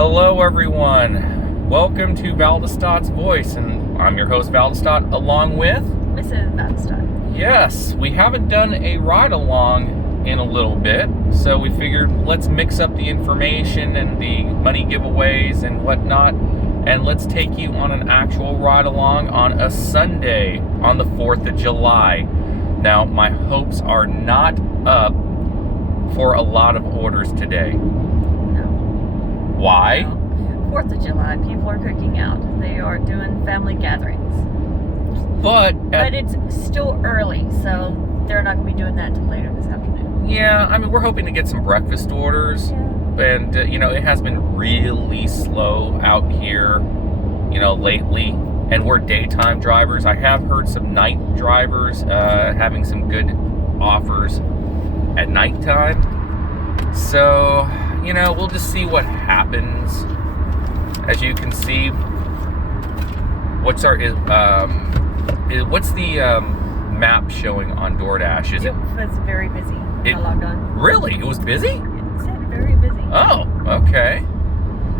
Hello everyone, welcome to Valdestadt's Voice, and I'm your host Valdestadt along with Mrs. Valdestadt. Yes, we haven't done a ride-along in a little bit, so we figured let's mix up the information and the money giveaways and whatnot, and let's take you on an actual ride-along on a Sunday on the 4th of July. Now, my hopes are not up for a lot of orders today. No. Why? No. 4th of July, people are cooking out. They are doing family gatherings. But it's still early, so they're not going to be doing that until later this afternoon. yeah, I mean, we're hoping to get some breakfast orders. Yeah. And, it has been really slow out here, lately. And we're daytime drivers. I have heard some night drivers having some good offers at nighttime. So, we'll just see what happens. As you can see, what's the map showing on Doordash? Is it was very busy when I logged on. Really? It was busy? It said very busy. Oh, okay.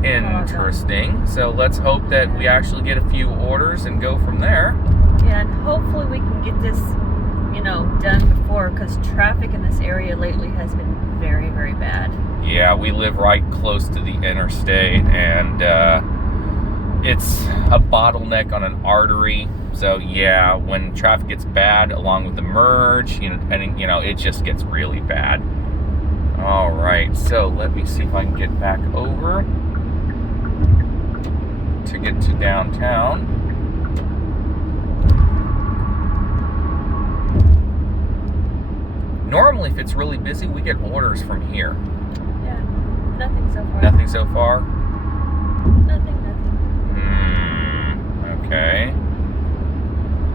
Interesting. So let's hope that we actually get a few orders and go from there. Yeah, and hopefully we can get this, done before, because traffic in this area lately has been very, very bad. Yeah, we live right close to the interstate, and it's a bottleneck on an artery. So yeah, when traffic gets bad, along with the merge, it just gets really bad. All right, so let me see if I can get back over to get to downtown. Normally, if it's really busy, we get orders from here. Yeah, nothing so far. Nothing so far? Nothing. Okay.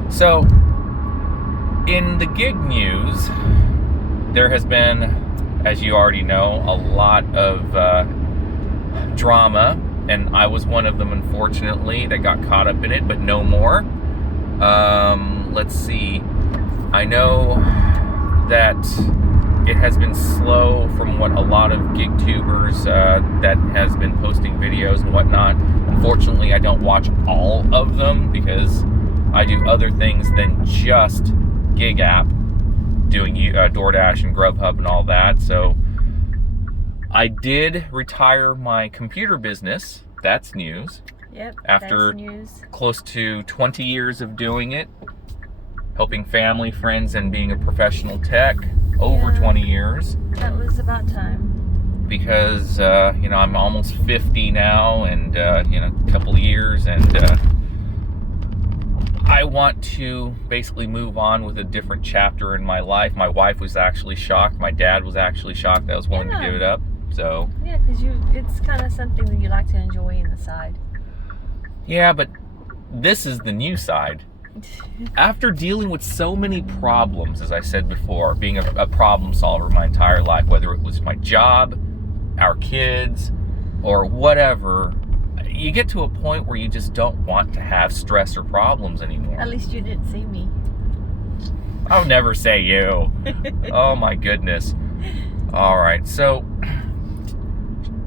So, in the gig news, there has been, as you already know, a lot of drama, and I was one of them, unfortunately, that got caught up in it, but no more. Let's see. I know that it has been slow from what a lot of gig tubers that has been posting videos and whatnot. Unfortunately, I don't watch all of them because I do other things than just gig app, doing DoorDash and Grubhub and all that. So I did retire my computer business. That's news. Yep, after that's news. Close to 20 years of doing it, helping family, friends, and being a professional tech, over 20 years. That was about time. Because, I'm almost 50 now, and, a couple of years, and I want to basically move on with a different chapter in my life. My wife was actually shocked. My dad was actually shocked that I was willing to give it up. So yeah, because it's kind of something that you like to enjoy in the side. Yeah, but this is the new side. After dealing with so many problems, as I said before, being a problem solver my entire life, whether it was my job, our kids, or whatever, you get to a point where you just don't want to have stress or problems anymore. At least you didn't see me. I'll never say you. Oh my goodness. All right, so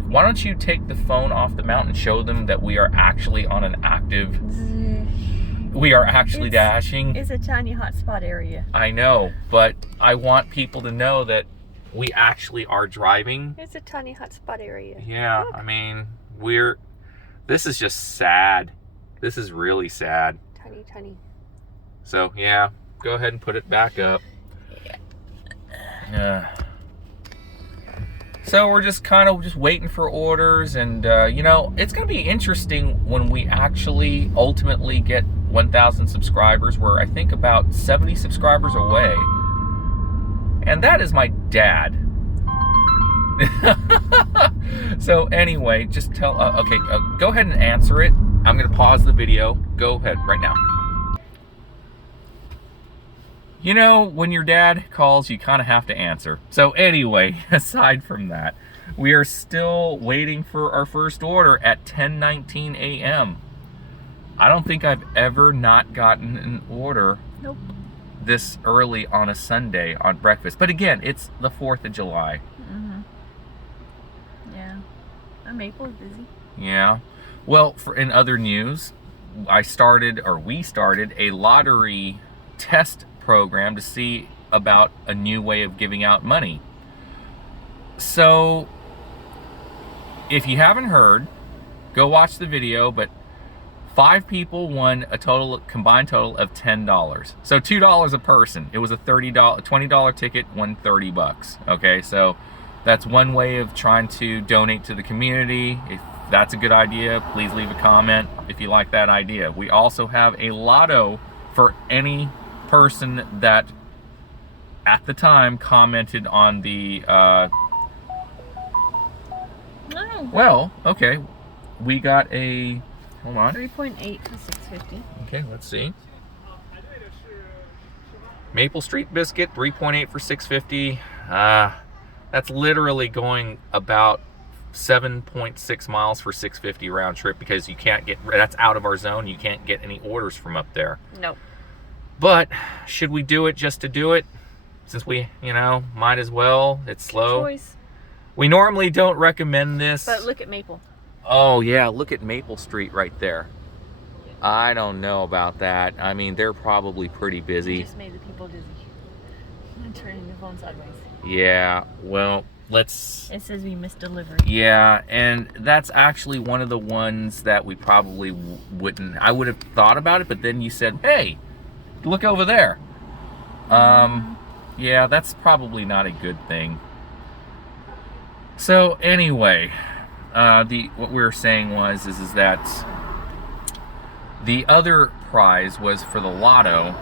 why don't you take the phone off the mount and show them that we are actually on an active... We are actually dashing. It's a tiny hotspot area. I know, but I want people to know that we actually are driving. It's a tiny hotspot area. Yeah, look. I mean, this is just sad. This is really sad. Tiny. So, yeah, go ahead and put it back up. Yeah. So we're just kind of waiting for orders, and it's going to be interesting when we actually ultimately get 1,000 subscribers. We're, I think, about 70 subscribers away, and that is my dad. So anyway, just tell. Go ahead and answer it. I'm going to pause the video. Go ahead right now. When your dad calls, you kind of have to answer. So anyway, aside from that, we are still waiting for our first order at 10:19 a.m. I don't think I've ever not gotten an order this early on a Sunday on breakfast. But again, it's the 4th of July. Mm-hmm. Yeah. Maple's busy. Yeah. Well, in other news, we started a lottery test program to see about a new way of giving out money. So, if you haven't heard, go watch the video, but 5 people won a combined total of $10. So $2 a person. It was a $20 ticket, won $30. Okay, so that's one way of trying to donate to the community. If that's a good idea, please leave a comment if you like that idea. We also have a lotto for any person that at the time commented on the well, okay. We got a, hold on. 3.8 to 650. Okay, let's see. Maple Street biscuit, 3.8 for 650. That's literally going about 7.6 miles for 650 round trip, because you can't get, that's out of our zone. You can't get any orders from up there. No. But should we do it just to do it? Since we, might as well. It's slow. Good choice. We normally don't recommend this. But look at Maple. Oh yeah, look at Maple Street right there. I don't know about that. I mean, they're probably pretty busy. You just made the people dizzy. I'm turning the phone sideways. Yeah, well, It says we missed delivery. Yeah, and that's actually one of the ones that we probably wouldn't. I would have thought about it, but then you said, hey, look over there. Yeah, that's probably not a good thing. So anyway, what we were saying is that the other prize was for the lotto,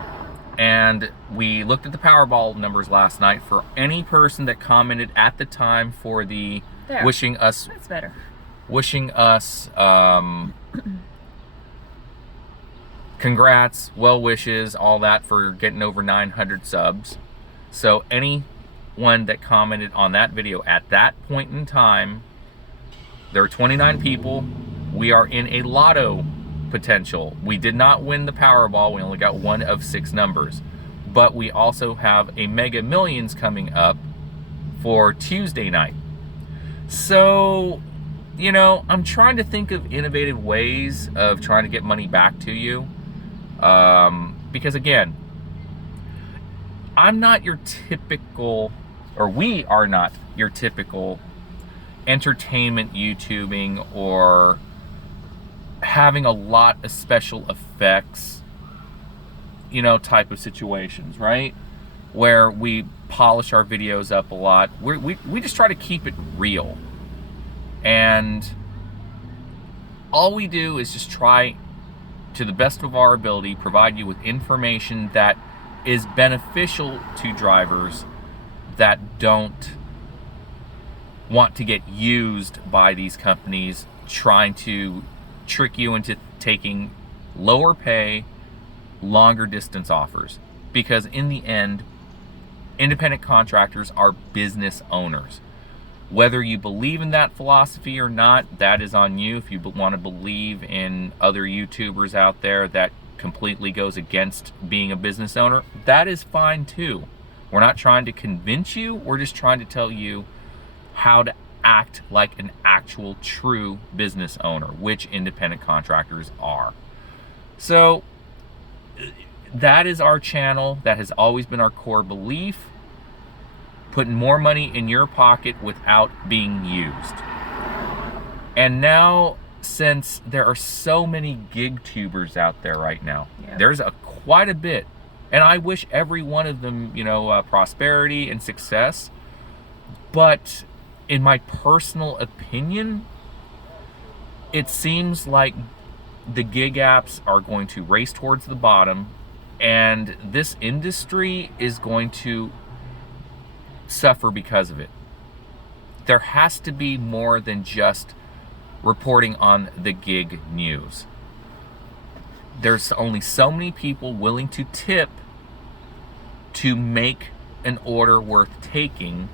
and we looked at the Powerball numbers last night for any person that commented at the time for the wishing us congrats, well wishes, all that for getting over 900 subs. So anyone that commented on that video at that point in time, there are 29 people. We are in a lotto potential. We did not win the Powerball. We only got one of 6 numbers. But we also have a Mega Millions coming up for Tuesday night. So, I'm trying to think of innovative ways of trying to get money back to you. Because again, I'm not your typical, or we are not your typical entertainment YouTubing or having a lot of special effects, type of situations, right? Where we polish our videos up a lot. We just try to keep it real. And all we do is just try to the best of our ability, provide you with information that is beneficial to drivers that don't want to get used by these companies trying to trick you into taking lower pay, longer distance offers. Because in the end, independent contractors are business owners. Whether you believe in that philosophy or not, that is on you. If you want to believe in other YouTubers out there that completely goes against being a business owner, that is fine too. We're not trying to convince you, we're just trying to tell you how to act like an actual true business owner, which independent contractors are. So that is our channel. That has always been our core belief. Putting more money in your pocket without being used. And now, since there are so many gig tubers out there right now, there's quite a bit, and I wish every one of them, prosperity and success. But in my personal opinion, it seems like the gig apps are going to race towards the bottom, and this industry is going to suffer because of it. There has to be more than just reporting on the gig news. There's only so many people willing to tip to make an order worth taking.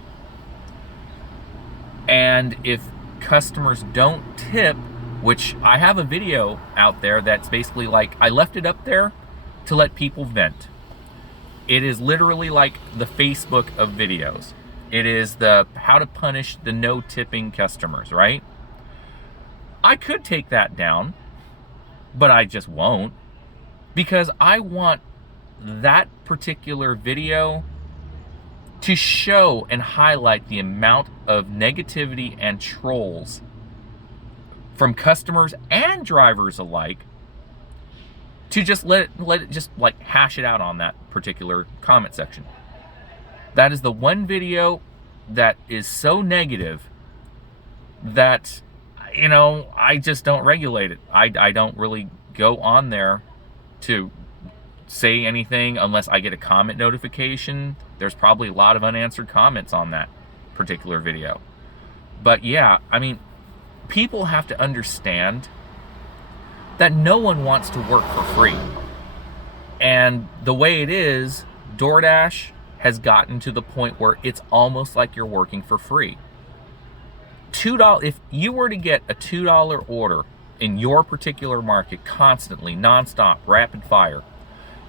And if customers don't tip, which I have a video out there that's basically like, I left it up there to let people vent. It is literally like the Facebook of videos. It is the how to punish the no tipping customers, right? I could take that down, but I just won't, because I want that particular video to show and highlight the amount of negativity and trolls from customers and drivers alike, to just let it just like hash it out on that particular comment section. That is the one video that is so negative that, you know, I just don't regulate it. I don't really go on there to say anything unless I get a comment notification. There's probably a lot of unanswered comments on that particular video. But yeah, I mean, people have to understand that no one wants to work for free. And the way it is, DoorDash has gotten to the point where it's almost like you're working for free. $2, if you were to get a $2 order in your particular market constantly, nonstop, rapid fire,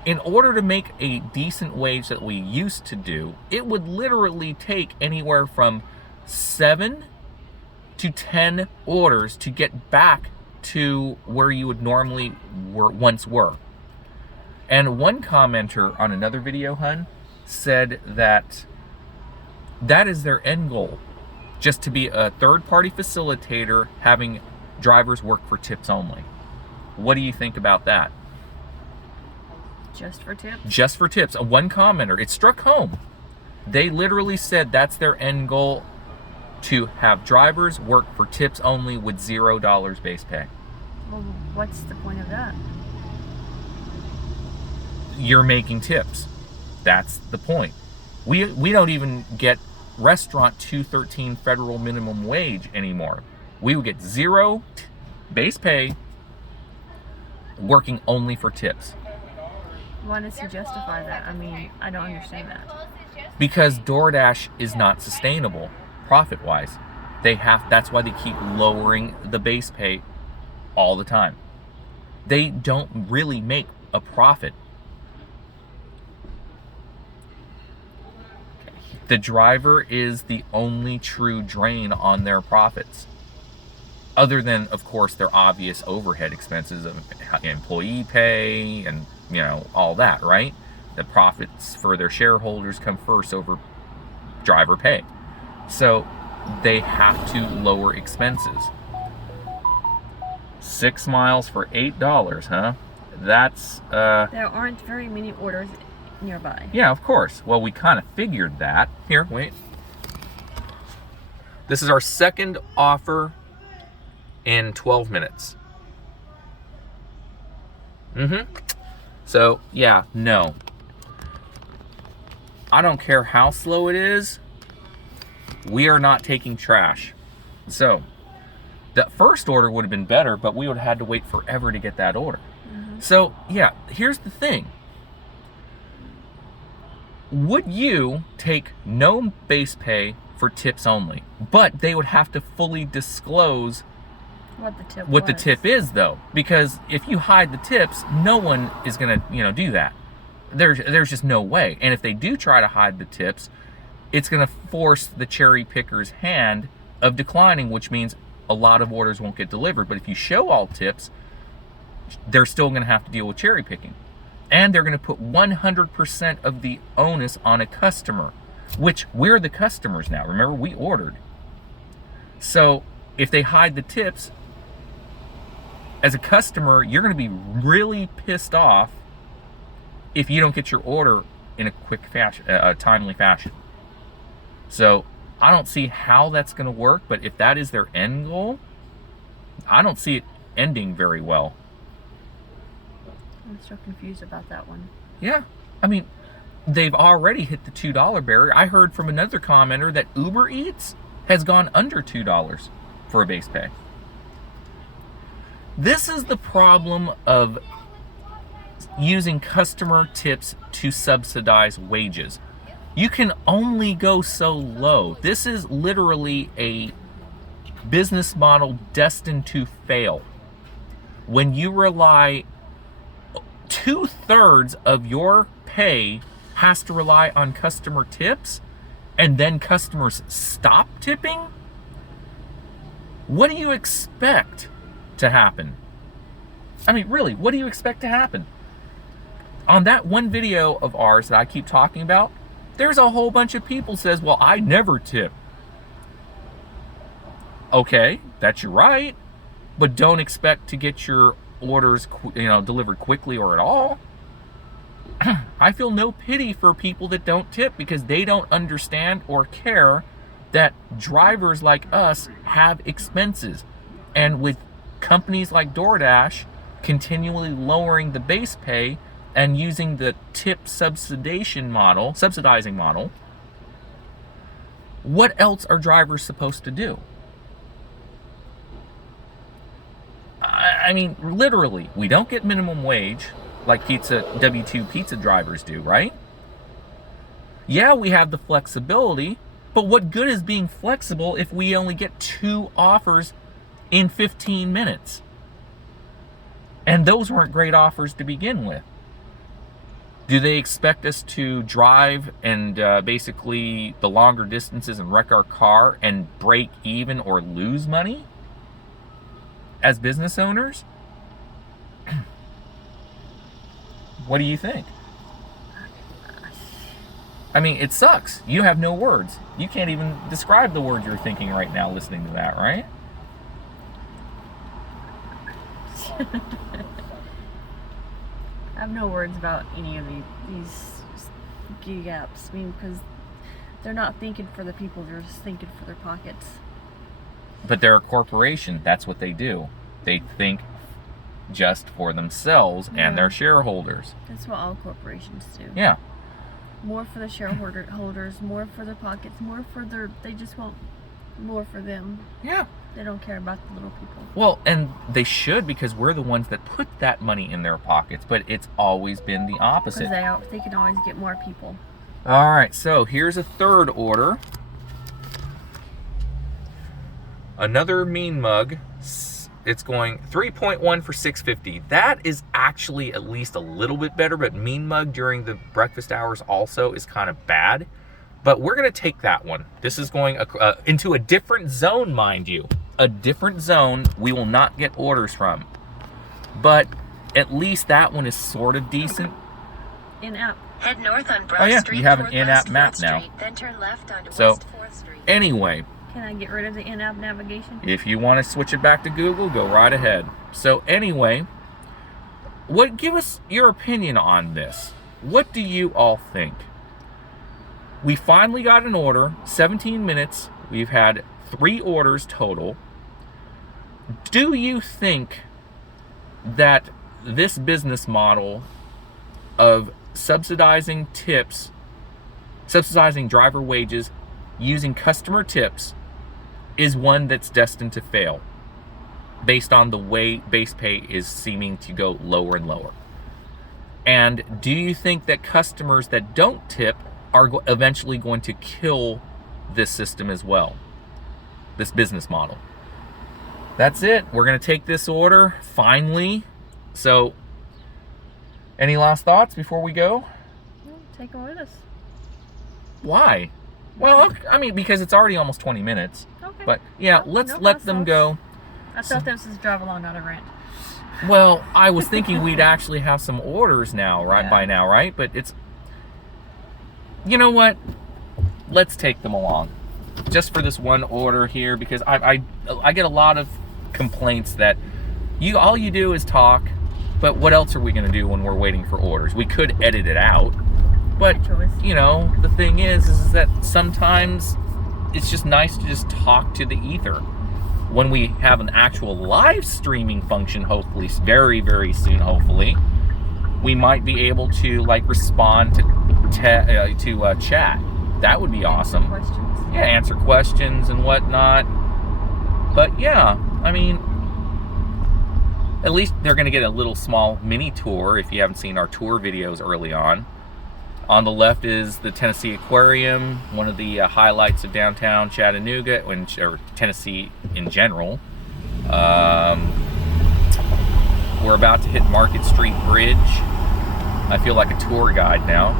in order to make a decent wage that we used to do, it would literally take anywhere from 7 to 10 orders to get back to where you would normally once were. And one commenter on another video, hun, said that that is their end goal, just to be a third-party facilitator having drivers work for tips only. What do you think about that? Just for tips? Just for tips. One commenter, it struck home. They literally said that's their end goal, to have drivers work for tips only with $0 base pay. Well, what's the point of that? You're making tips. That's the point. We don't even get restaurant 213 federal minimum wage anymore. We would get 0 base pay, working only for tips. Why does he justify that? I mean, I don't understand that. Because DoorDash is not sustainable profit-wise. That's why they keep lowering the base pay all the time. They don't really make a profit. The driver is the only true drain on their profits. Other than, of course, their obvious overhead expenses of employee pay and, you know, all that, right? The profits for their shareholders come first over driver pay. So they have to lower expenses. 6 miles for $8, huh? That's There aren't very many orders nearby. Yeah, of course. Well, we kind of figured that. Here, wait. This is our second offer in 12 minutes. So, yeah, no. I don't care how slow it is. We are not taking trash. So, the first order would have been better, but we would have had to wait forever to get that order. So, yeah, here's the thing. Would you take no base pay for tips only? But they would have to fully disclose what the tip is, though. Because if you hide the tips, no one is going to, do that. There's just no way. And if they do try to hide the tips, it's going to force the cherry picker's hand of declining, which means a lot of orders won't get delivered. But if you show all tips, they're still going to have to deal with cherry picking. And they're going to put 100% of the onus on a customer, which we're the customers now. Remember, we ordered. So if they hide the tips, as a customer, you're going to be really pissed off if you don't get your order in a quick fashion, a timely fashion. So I don't see how that's going to work, but if that is their end goal, I don't see it ending very well. I'm still confused about that one. Yeah, I mean, they've already hit the $2 barrier. I heard from another commenter that Uber Eats has gone under $2 for a base pay. This is the problem of using customer tips to subsidize wages. You can only go so low. This is literally a business model destined to fail. When you rely, 2/3 of your pay has to rely on customer tips, and then customers stop tipping? What do you expect? to happen? I mean, really, what do you expect to happen? On that one video of ours that I keep talking about, there's a whole bunch of people says, well, I never tip. Okay, that's your right, but don't expect to get your orders, delivered quickly or at all. I feel no pity for people that don't tip because they don't understand or care that drivers like us have expenses. And with companies like DoorDash continually lowering the base pay and using the tip subsidizing model, what else are drivers supposed to do? I mean, literally, we don't get minimum wage like W-2 pizza drivers do, right? Yeah, we have the flexibility, but what good is being flexible if we only get 2 offers in 15 minutes? And those weren't great offers to begin with. Do they expect us to drive and basically the longer distances and wreck our car and break even or lose money as business owners? What do you think? I mean, it sucks. You have no words. You can't even describe the words you're thinking right now listening to that, right? I have no words about any of these gig apps. I mean, because they're not thinking for the people, they're just thinking for their pockets. But they're a corporation. That's what they do. They think just for themselves and their shareholders. That's what all corporations do. Yeah. More for the shareholders, more for their pockets, they just want more for them. Yeah. They don't care about the little people. Well, and they should, because we're the ones that put that money in their pockets, but it's always been the opposite. Because they can always get more people. All right, so here's a third order. Another Mean Mug. It's going 3.1 for $6.50. That is actually at least a little bit better, but Mean Mug during the breakfast hours also is kind of bad. But we're going to take that one. This is going into a different zone, mind you. A different zone we will not get orders from. But at least that one is sort of decent. In-app. Head north on Broad Street. You have an in-app map now. Street, then turn left onto So, West 4th Street. Anyway. Can I get rid of the in-app navigation? If you want to switch it back to Google, go right ahead. So anyway, give us your opinion on this. What do you all think? We finally got an order, 17 minutes. We've had 3 orders total. Do you think that this business model of subsidizing tips, subsidizing driver wages, using customer tips is one that's destined to fail based on the way base pay is seeming to go lower and lower? And do you think that customers that don't tip are eventually going to kill this system as well, this business model? That's it. We're going to take this order finally. So any last thoughts before we go? Take them with us. Why? Well, I mean, because it's already almost 20 minutes. Okay. But yeah, let's let them go. I thought this was drive along, not a rant. Well, I was thinking we'd actually have some orders now, right? Yeah. By now, right? But it's, you know what? Let's take them along, just for this one order here, because I get a lot of complaints that all you do is talk, but what else are we going to do when we're waiting for orders? We could edit it out. But, you know, the thing is that sometimes it's just nice to just talk to the ether. When we have an actual live streaming function, hopefully, very, very soon, hopefully, we might be able to, like, respond to chat. That would be awesome. Yeah, answer questions and whatnot. But, yeah, I mean, at least they're going to get a little small mini tour if you haven't seen our tour videos early on. On the left is the Tennessee Aquarium, one of the highlights of downtown Chattanooga, or Tennessee in general. We're about to hit Market Street Bridge. I feel like a tour guide now.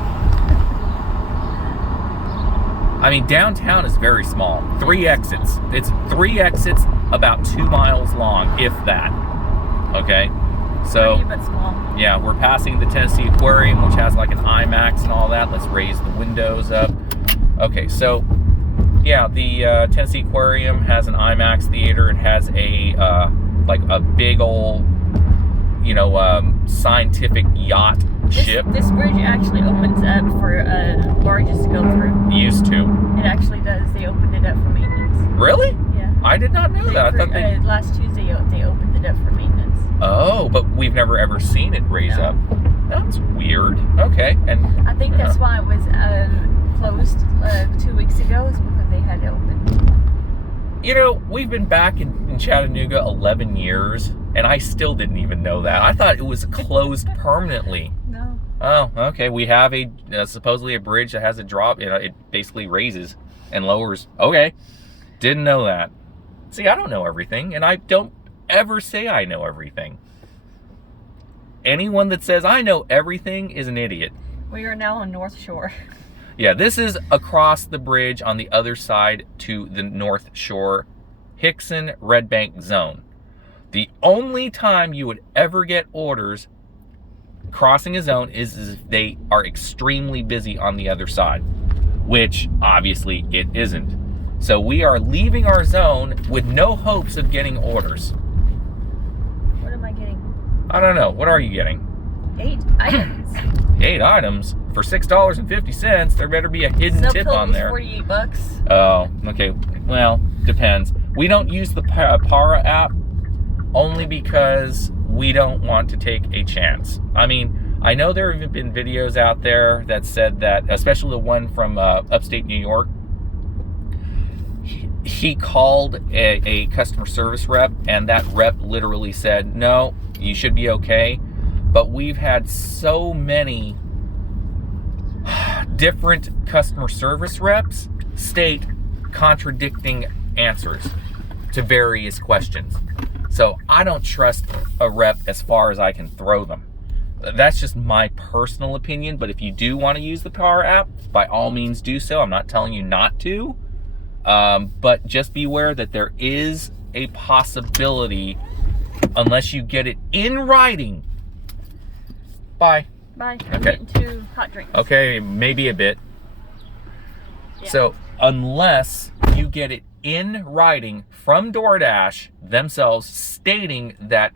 I mean, downtown is very small. 3 exits. It's 3 exits, about 2 miles long, if that. Okay, so Pretty, but small. yeah, we're passing the Tennessee Aquarium, which has like an IMAX and all that. Let's raise the windows up. Okay, so yeah, the Tennessee Aquarium has an IMAX theater. It has a like a big old, you know, scientific yacht ship. This bridge actually opens up for barges to go through. Used to. It actually does. They opened it up for maintenance. Really? Yeah. I did not know that. I thought they... last Tuesday they opened it up for maintenance. Oh, but we've never ever seen it raise up. That's weird. Okay, and I think that's why it was closed 2 weeks ago, is because they had it open. you know, we've been back in Chattanooga 11 years, and I still didn't even know that. I thought it was closed permanently. No. Oh, okay. We have a supposedly a bridge that has a drop. You know, it basically raises and lowers. Okay, didn't know that. See, I don't know everything, and I don't ever say I know everything. Anyone that says I know everything is an idiot. We are now on North Shore. Yeah, this is across the bridge on the other side to the North Shore, Hickson Red Bank zone. The only time you would ever get orders crossing a zone is if they are extremely busy on the other side, which obviously it isn't. So we are leaving our zone with no hopes of getting orders. What am I getting? I don't know. What are you getting? 8 items. 8 items for $6.50. There better be a hidden tip on there. $48. Oh, okay. Well, depends. We don't use the Para app only because we don't want to take a chance. I mean, I know there have been videos out there that said that, especially the one from upstate New York, he called a customer service rep, and that rep literally said, no, you should be okay. But we've had so many different customer service reps state contradicting answers to various questions. So I don't trust a rep as far as I can throw them. That's just my personal opinion. But if you do want to use the Power app, by all means do so. I'm not telling you not to. But just beware that there is a possibility, unless you get it in writing. Bye. Bye. I'm Okay. getting 2 hot drinks. Okay, maybe a bit. Yeah. So unless you get it in writing from DoorDash themselves stating that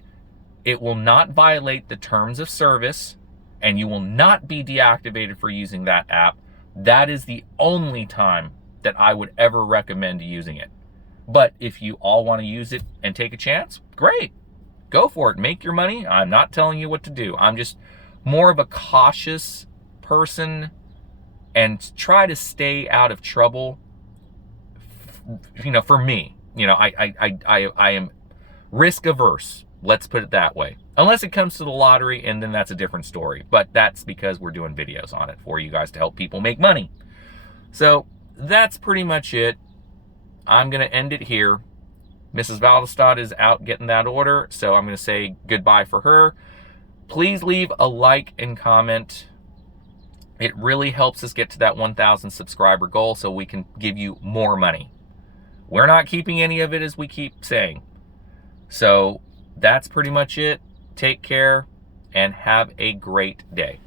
it will not violate the terms of service and you will not be deactivated for using that app, that is the only time that I would ever recommend using it. But if you all want to use it and take a chance, great. Go for it. Make your money. I'm not telling you what to do. I'm just more of a cautious person and try to stay out of trouble. You know, for me, you know, I am risk averse. Let's put it that way. Unless it comes to the lottery, and then that's a different story. But that's because we're doing videos on it for you guys to help people make money. So that's pretty much it. I'm going to end it here. Mrs. Valdestad is out getting that order, so I'm going to say goodbye for her. Please leave a like and comment. It really helps us get to that 1,000 subscriber goal so we can give you more money. We're not keeping any of it, as we keep saying. So that's pretty much it. Take care and have a great day.